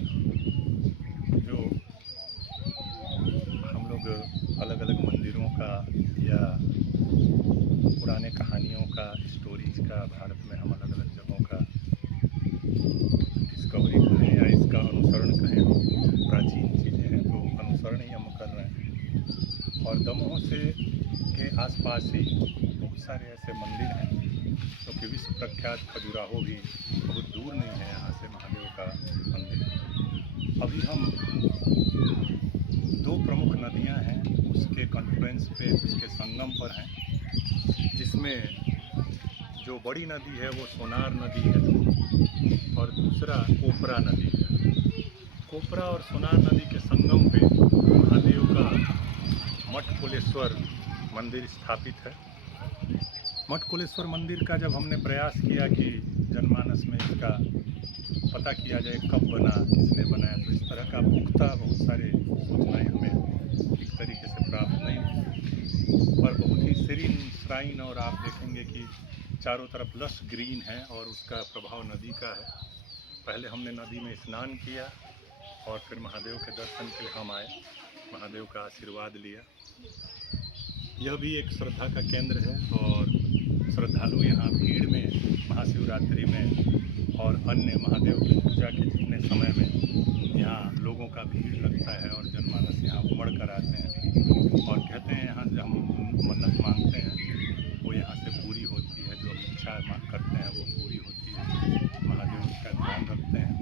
नमस्कार। जो हम लोग अलग अलग मंदिरों का या पुराने कहानियों का, स्टोरीज का, भारत में हम अलग अलग जगहों का डिस्कवरी करें या इसका अनुसरण कहें, हम प्राचीन चीज़ें हैं तो अनुसरण ही हम कर रहे हैं। और दमोह से के आसपास ही बहुत सारे ऐसे मंदिर हैं जो कि विश्व प्रख्यात। खजुराहो भी बहुत दूर नहीं है यहाँ से, महादेव का मंदिर। अभी हम दो प्रमुख नदियाँ हैं उसके कॉन्फ्लुएंस पे, उसके संगम पर हैं, जिसमें जो बड़ी नदी है वो सोनार नदी है और दूसरा कोपरा नदी है। कोपरा और सोनार नदी के संगम पे महादेव का मठकुलेश्वर मंदिर स्थापित है। मठकुलेश्वर मंदिर का जब हमने प्रयास किया कि जनमानस में इसका पता किया जाए कब बना, किसने बनाया, तो इस तरह का पुख्ता बहुत सारे सूचनाएं हमें एक तरीके से प्राप्त नहीं हुई। पर बहुत ही सीरीन श्राइन, और आप देखेंगे कि चारों तरफ लश ग्रीन है और उसका प्रभाव नदी का है। पहले हमने नदी में स्नान किया और फिर महादेव के दर्शन के लिए हम आए, महादेव का आशीर्वाद लिया। यह भी एक श्रद्धा का केंद्र है और श्रद्धालु यहाँ भीड़ में महाशिवरात्रि में और अन्य महादेव की पूजा के जितने समय में यहाँ लोगों का भीड़ लगता है और जनमानस यहाँ उमड़ कर आते हैं और कहते हैं यहाँ जब हम मन्नत मांगते हैं वो यहाँ से पूरी होती है, जो इच्छा करते हैं वो पूरी होती है। महादेव उसका ध्यान रखते हैं।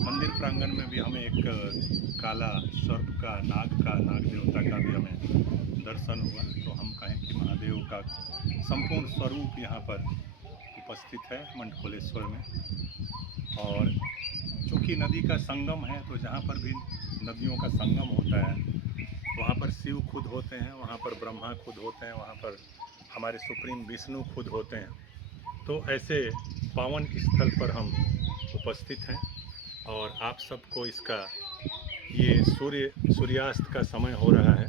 मंदिर प्रांगण में भी हमें एक काला सर्प का, नाग देवता का भी हमें दर्शन हुआ। तो हम कहें कि महादेव का संपूर्ण स्वरूप यहाँ पर उपस्थित है मठकुलेश्वर में। और चूँकि नदी का संगम है तो जहाँ पर भी नदियों का संगम होता है वहाँ पर शिव खुद होते हैं, वहाँ पर ब्रह्मा खुद होते हैं, वहाँ पर हमारे सुप्रीम विष्णु खुद होते हैं। तो ऐसे पावन स्थल पर हम उपस्थित हैं और आप सबको इसका ये सूर्यास्त का समय हो रहा है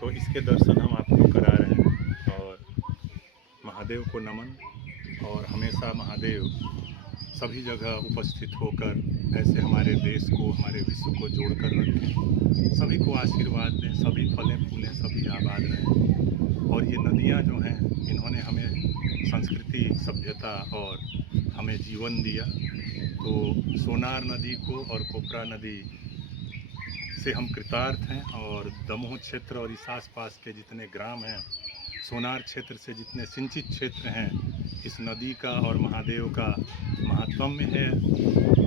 तो इसके दर्शन हम आपको करा रहे हैं। और महादेव को नमन, और हमेशा महादेव सभी जगह उपस्थित होकर ऐसे हमारे देश को, हमारे विश्व को जोड़कर रखें, सभी को आशीर्वाद दें, सभी फलें फूलें, सभी आबाद रहें। और ये नदियाँ जो हैं इन्होंने हमें संस्कृति, सभ्यता और हमें जीवन दिया। तो सोनार नदी को और कोपरा नदी से हम कृतार्थ हैं। और दमोह क्षेत्र और इस आसपास के जितने ग्राम हैं, सोनार क्षेत्र से जितने सिंचित क्षेत्र हैं, इस नदी का और महादेव का महात्म्य है,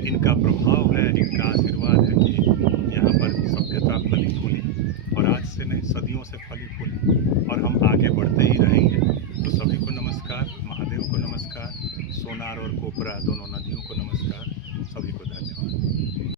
इनका प्रभाव है, इनका आशीर्वाद है कि यहाँ पर सभ्यता फली फूली और आज से नहीं, सदियों से फली फूली और हम आगे बढ़ते ही रहेंगे। तो सभी को नमस्कार, महादेव को नमस्कार, सोनार और कोपरा दोनों नदियों को नमस्कार, सभी को धन्यवाद।